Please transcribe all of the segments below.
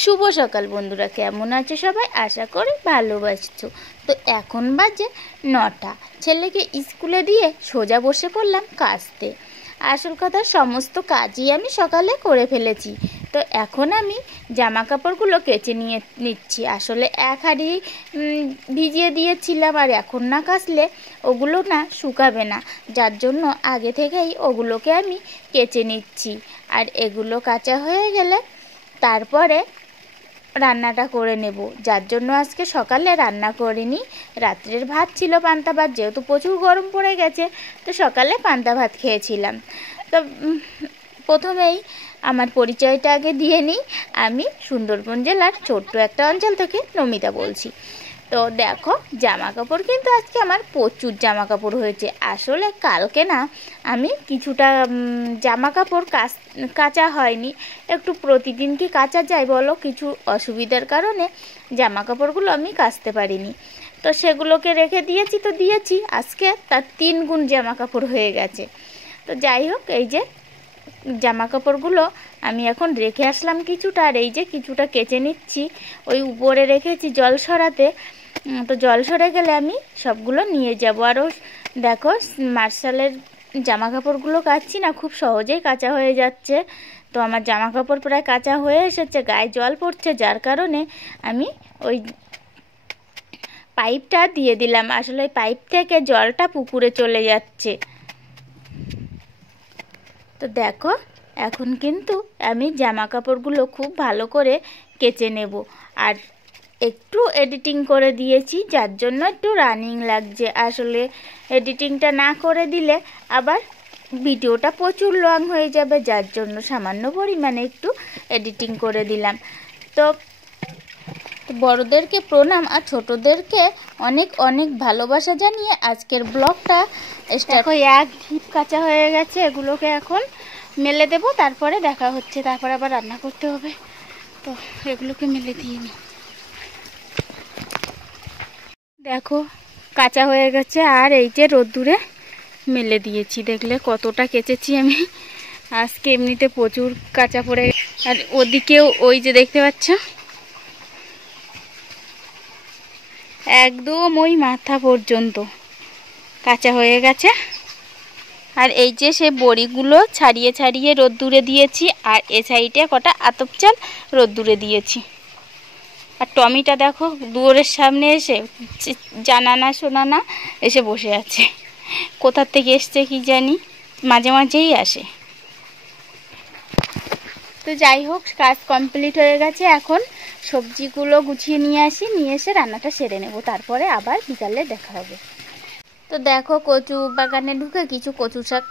শুভ সকাল বন্ধুরা, কেমন আছো সবাই? আশা করি ভালোবাসছো। তো এখন বাজে 9টা। ছেলেকে স্কুলে দিয়ে সোজা বসে পড়লাম কাচতে। আসল কথা, সমস্ত কাজই আমি সকালে করে ফেলেছি। তো এখন আমি জামা কাপড়গুলো কেচে নিচ্ছি। আসলে এক হাঁড়ি ভিজিয়ে দিয়েছিলাম, আর এখন না কাচলে ওগুলো না শুকাবে না, যার জন্য আগে থেকেই ওগুলোকে আমি কেচে নিচ্ছি। আর এগুলো কাচা হয়ে গেলে তারপরে রান্নাটা করে নেব, যার জন্য আজকে সকালে রান্না করিনি। রাত্রের ভাত ছিল পান্তা ভাত, যেহেতু প্রচুর গরম পড়ে গেছে, তো সকালে পান্তা ভাত খেয়েছিলাম। তো প্রথমেই আমার পরিচয়টা আগে দিয়ে নিই। আমি সুন্দরবন জেলার ছোট্ট একটা অঞ্চল থেকে নমিতা বলছি। তো দেখো, জামা কাপড় কিন্তু আজকে আমার প্রচুর জামা কাপড় হয়েছে। আসলে কালকে না আমি কিছুটা জামা কাপড় কাচা হয়নি। একটু প্রতিদিন কি কাচা যায় বলো? কিছু অসুবিধার কারণে জামা কাপড়গুলো আমি কাচতে পারিনি, তো সেগুলোকে রেখে দিয়েছি। তো দিয়েছি আজকে তার 3 গুণ জামা কাপড় হয়ে গেছে। তো যাই হোক, এই যে জামা কাপড়গুলো আমি এখন রেখে আসলাম কিছুটা, আর এই যে কিছুটা কেচে নিচ্ছি। ওই উপরে রেখেছি জল সরাতে, তো জল সরে গেলে আমি সবগুলো নিয়ে যাব। আরও দেখো, মার্শালের জামা কাপড়গুলো কাচছি না, খুব সহজেই কাচা হয়ে যাচ্ছে। তো আমার জামা কাপড় প্রায় কাচা হয়ে এসেছে, গায়ে জল পড়ছে, যার কারণে আমি ওই পাইপটা দিয়ে দিলাম। আসলে ওই পাইপ থেকে জলটা পুকুরে চলে যাচ্ছে। তো দেখো, এখন কিন্তু আমি জামা কাপড়গুলো খুব ভালো করে কেচে নেব। আর একটু এডিটিং করে দিয়েছি, যার জন্য একটু রানিং লাগছে। আসলে এডিটিংটা না করে দিলে আবার ভিডিওটা প্রচুর লং হয়ে যাবে, যার জন্য সামান্য পরিমাণে একটু এডিটিং করে দিলাম। তো বড়দেরকে প্রণাম আর ছোটদেরকে অনেক অনেক ভালোবাসা জানিয়ে আজকের ব্লগটা দেখো। এক ঢিপ কাঁচা হয়ে গেছে, এগুলোকে এখন মেলে দেব, তারপরে দেখা হচ্ছে। তারপরে আবার রান্না করতে হবে, তো এগুলোকে মেলে দিয়ে নিই। দেখো, কাঁচা হয়ে গেছে, আর এই যে রোদ্দুরে মেলে দিয়েছি। দেখলে কতটা কেচেছি আমি আজকে। এমনিতে প্রচুর কাঁচা পড়ে, আর ওদিকেও ওই যে দেখতে পাচ্ছ, একদম ওই মাথা পর্যন্ত কাঁচা হয়ে গেছে। আর এই যে সে বড়িগুলো ছাড়িয়ে ছাড়িয়ে রোদ্দুরে দিয়েছি, আর এ সাইডে কটা আতপ চাল রোদ্দুরে দিয়েছি। আর টমিটা দেখো, দুয়ারের সামনে এসে জানা না শোনা না এসে বসে আছে। কোথার থেকে এসছে কি জানি, মাঝে মাঝেই আসে। তো যাই হোক, কাজ কমপ্লিট হয়ে গেছে। এখন সবজিগুলো গুছিয়ে নিয়ে আসি, নিয়ে এসে রান্নাটা সেরে নেব, তারপরে আবার বিকালে দেখা হবে। তো দেখো, কচু বাগানে ঢুকে কিছু কচু শাক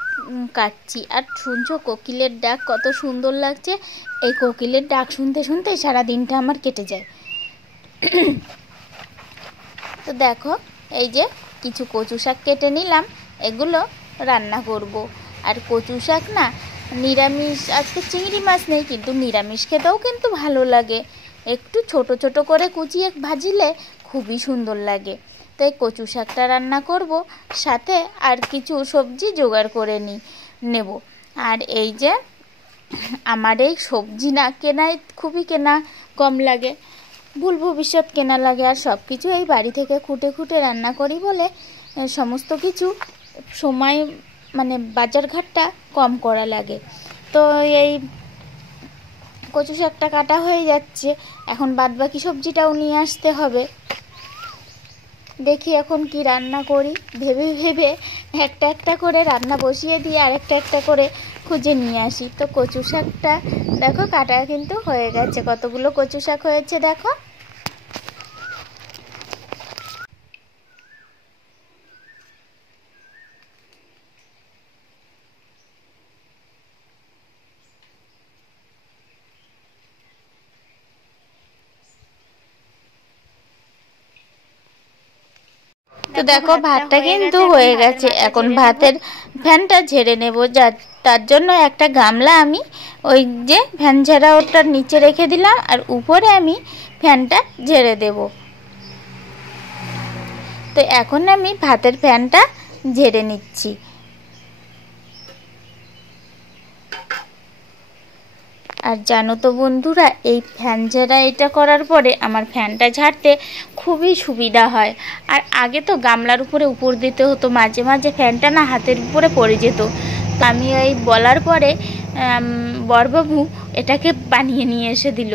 কাটছি। আর শুনছো কোকিলের ডাক, কত সুন্দর লাগছে। এই কোকিলের ডাক শুনতে শুনতে সারা দিনটা আমার কেটে যায়। তো দেখো, এই যে কিছু কচু শাক কেটে নিলাম, এগুলো রান্না করব। আর কচু শাক না নিরামিষ, আজকে চিংড়ি মাছ নেই, কিন্তু নিরামিষ খেতেও কিন্তু ভালো লাগে। একটু ছোট ছোট করে কুচিয়ে ভাজিলে খুবই সুন্দর লাগে। তাই কচু শাকটা রান্না করব, সাথে আর কিছু সবজি জোগাড় করে নেব। আর এই যে আমার এই সবজি না কেনাই, খুবই কেনা কম লাগে, ভুল ভবিষ্যৎ কেনা লাগে। আর সব কিছু এই বাড়ি থেকে খুঁটে খুঁটে রান্না করি বলে সমস্ত কিছু সময় মানে বাজার ঘাটটা কম করা লাগে। তো এই কচু শাকটা কাটা হয়ে যাচ্ছে, এখন বাদবাকি সবজিটাও নিয়ে আসতে হবে। দেখি এখন কি রান্না করি, ভেবে ভেবে একটা একটা করে রান্না বসিয়ে দিয়ে আরেকটা একটা করে খুঁজে নিয়ে আসি। তো কচু শাকটা দেখো কাটা কিন্তু হয়ে গেছে। কতগুলো কচু শাক হয়েছে দেখো। তো দেখো, ভাতটা কিন্তু হয়ে গেছে। এখন ভাতের ফ্যানটা ঝেড়ে নেব, তার জন্য একটা গামলা আমি ওই যে ফ্যান ঝেড়া ওটার নিচে রেখে দিলাম, আর উপরে আমি ফ্যানটা ঝেড়ে দেব। তো এখন আমি ভাতের ফ্যানটা ঝেড়ে নিচ্ছি। আর জানো তো বন্ধুরা, এই ফ্যান ঝাড়া এটা করার পরে আমার ফ্যানটা ঝাড়তে খুবই সুবিধা হয়। আর আগে তো গামলার উপরে উপর দিতে হতো, মাঝে মাঝে ফ্যানটা না হাতের উপরে পড়ে যেত। তো আমি এই বলার পরে বড়বাবু এটাকে বানিয়ে নিয়ে এসে দিল।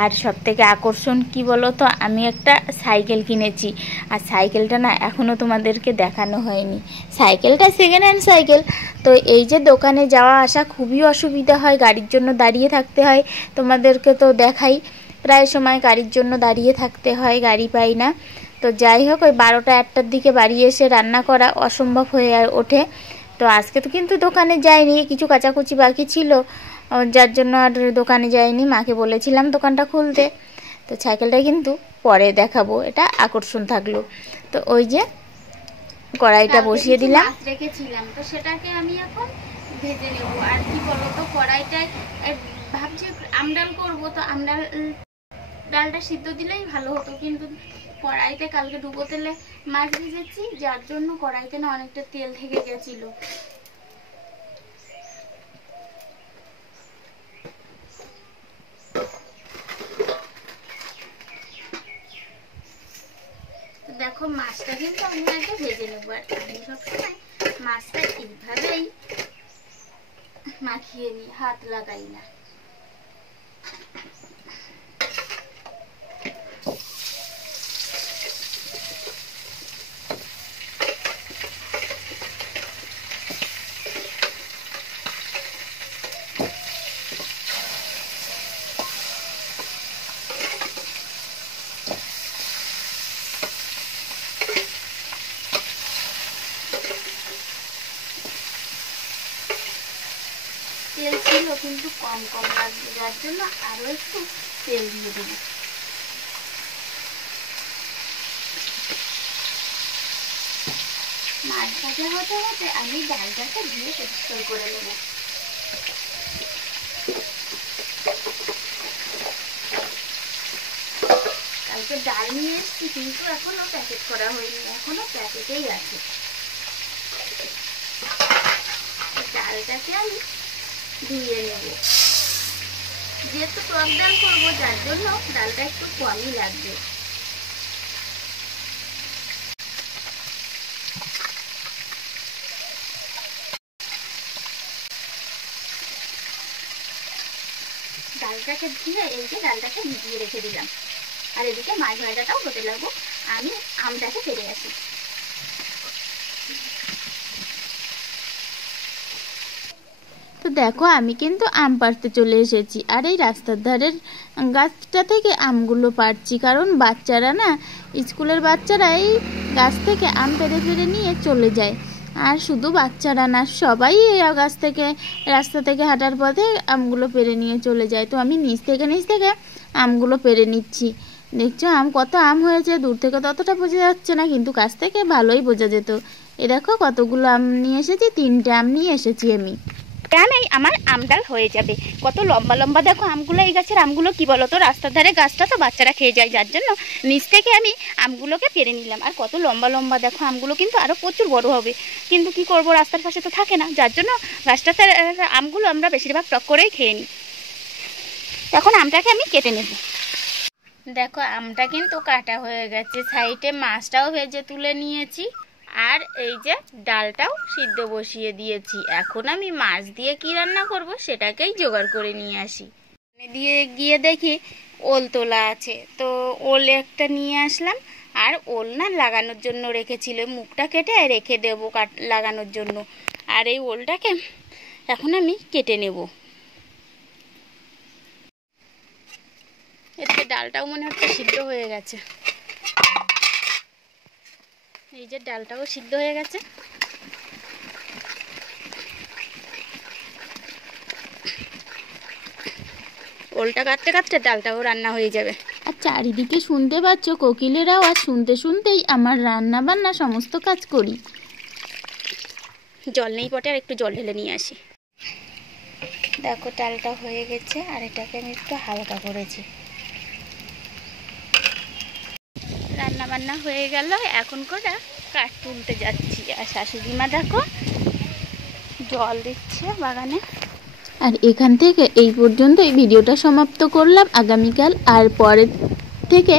আর সব থেকে আকর্ষণ কি বলো তো, আমি একটা সাইকেল কিনেছি। আর সাইকেলটা না এখনও তোমাদেরকে দেখানো হয়নি। সাইকেলটা সেকেন্ড হ্যান্ড সাইকেল। তো এই যে দোকানে যাওয়া আসা খুবই অসুবিধা হয়, গাড়ির জন্য দাঁড়িয়ে থাকতে হয়। তোমাদেরকে তো দেখাই, প্রায় সময় গাড়ির জন্য দাঁড়িয়ে থাকতে হয়, গাড়ি পাই না। তো যাই হোক, ওই 12টা 1টার দিকে বাড়ি এসে রান্না করা অসম্ভব হয়ে ওঠে। তো আজকে তো কিন্তু দোকানে যাইনি, কিছু কাচাকুচি বাকি ছিল, যার জন্য আর দোকানে যাইনি। মাকে বলেছিলাম দোকানটা খুলতে। তো সাইকেলটা কিন্তু পরে দেখাবো, এটা আকর্ষণ থাকলো। তো ওই যে কড়াইটা বসিয়ে দিলাম, রেখেছিলাম, তো সেটাকে আমি এখন ভেজে নেব। আর কি বলো তো, কড়াইটায় ভাবছি আমডাল করবো, তো আমডাল ডালটা সিদ্ধ দিলেই ভালো হতো, কিন্তু কড়াইতে কালকে ডুবো তেলে মাছ ভেজেছি, যার জন্য কড়াইতে না অনেকটা তেল থেকে গেছিল। দেখো মাছটা কিন্তু আমি আগে ভেজে নেবো। আর আমি সবসময় মাছটা এইভাবেই মাখিয়ে নিই, হাত লাগাই না। তেল ছিল কিন্তু কম কম লাগবে, যার জন্য আরো একটু তেল দিয়ে দেবো। মাছ ভাজা হতে হতে আমি ডালটাকে ধুয়ে পরিষ্কার করে নেব। কালকে ডাল নিয়ে এসেছি, কিন্তু এখনো প্যাকেট করা হয়নি, এখনো প্যাকেটেই আছে। ডালটাকে আমি ধুয়ে নেব, যেহেতু টক ডাল করবো, যার জন্য ডালটা একটু কমই লাগবে। ডালটাকে ধুয়ে এই যে ডালটাকে ভিজিয়ে রেখে দিলাম। আর এদিকে মাছ ভাজাটাও হতে লাগবো, আমি আমটাকে ফেলে আসি। তো দেখো, আমি কিন্তু আম পাড়তে চলে এসেছি। আর এই রাস্তার ধারের গাছটা থেকে আমগুলো পাড়ছি, কারণ বাচ্চারা না, স্কুলের বাচ্চারা এই গাছ থেকে আম পেড়ে পেড়ে নিয়ে চলে যায়। আর শুধু বাচ্চারা না, সবাই এই গাছ থেকে, রাস্তা থেকে হাঁটার পথে আমগুলো পেড়ে নিয়ে চলে যায়। তো আমি নিচ থেকে আমগুলো পেড়ে নিচ্ছি। দেখছো কত আম হয়েছে, দূর থেকে ততটা বোঝা যাচ্ছে না, কিন্তু কাছ থেকে ভালোই বোঝা যেত। এ দেখো কতগুলো আম নিয়ে এসেছি, 3টে আম নিয়ে এসেছি আমি। এই আমার আমডাল হয়ে যাবে। কত লম্বা লম্বা দেখো আমগুলো, এই গাছের আমগুলো কি বলো তো, রাস্তার ধারে গাছটা তো বাচ্চারা খেয়ে যায়, যার জন্য নিচ থেকে আমি আমগুলোকে পেরে নিলাম। আর কত লম্বা লম্বা দেখো আমগুলো, কিন্তু আরও প্রচুর বড় হবে, কিন্তু কি করব, রাস্তার পাশে তো থাকে না, যার জন্য গাছটাতে আমগুলো আমরা বেশিরভাগ টক করেই খেয়ে নিই। এখন আমটাকে আমি কেটে নেব। দেখো আমটা কিন্তু কাটা হয়ে গেছে, সাইডে মাছটাও ভেজে তুলে নিয়েছি, আর এই যে ডালটাও সিদ্ধ বসিয়ে দিয়েছি। এখন আমি মাছ দিয়ে কি রান্না করব সেটাকেই জোগাড় করে নিয়ে আসি। দিয়ে গিয়ে দেখি ওল তোলা আছে, তো ওল একটা নিয়ে আসলাম। আর ওল না লাগানোর জন্য রেখেছিল, মুখটা কেটে রেখে দেবো লাগানোর জন্য। আর এই ওলটাকে এখন আমি কেটে নেব। এতে ডালটাও মনে হচ্ছে সিদ্ধ হয়ে গেছে। এই যে ডালটাও সিদ্ধ হয়ে গেছে। ওলটা কাটতে কাটতে ডালটাও রান্না হয়ে যাবে। আর চারিদিকে শুনতে পাচ্ছ কোকিলের আওয়াজ, শুনতে শুনতেই আমার রান্না বান্না সমস্ত কাজ করি। জল নেই পটে, আর একটু জল ঢেলে নিয়ে আসি। দেখো ডালটা হয়ে গেছে, আর এটাকে আমি একটু হালকা করেছি। রান্না বান্না হয়ে গেল, এখন করে কাঠ তুলতে যাচ্ছি। আর শাশুড়ি মা দেখো জল দিচ্ছে বাগানে। আর এখান থেকে এই পর্যন্তই ভিডিওটা সমাপ্ত করলাম। আগামীকাল আর পরের থেকে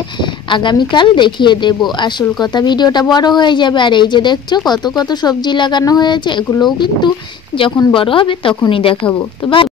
আগামীকাল দেখিয়ে দেব। আসল কথা, ভিডিওটা বড় হয়ে যাবে। আর এই যে দেখছো কত কত সবজি লাগানো হয়েছে, এগুলোও কিন্তু যখন বড় হবে তখনই দেখাবো। তো বাই।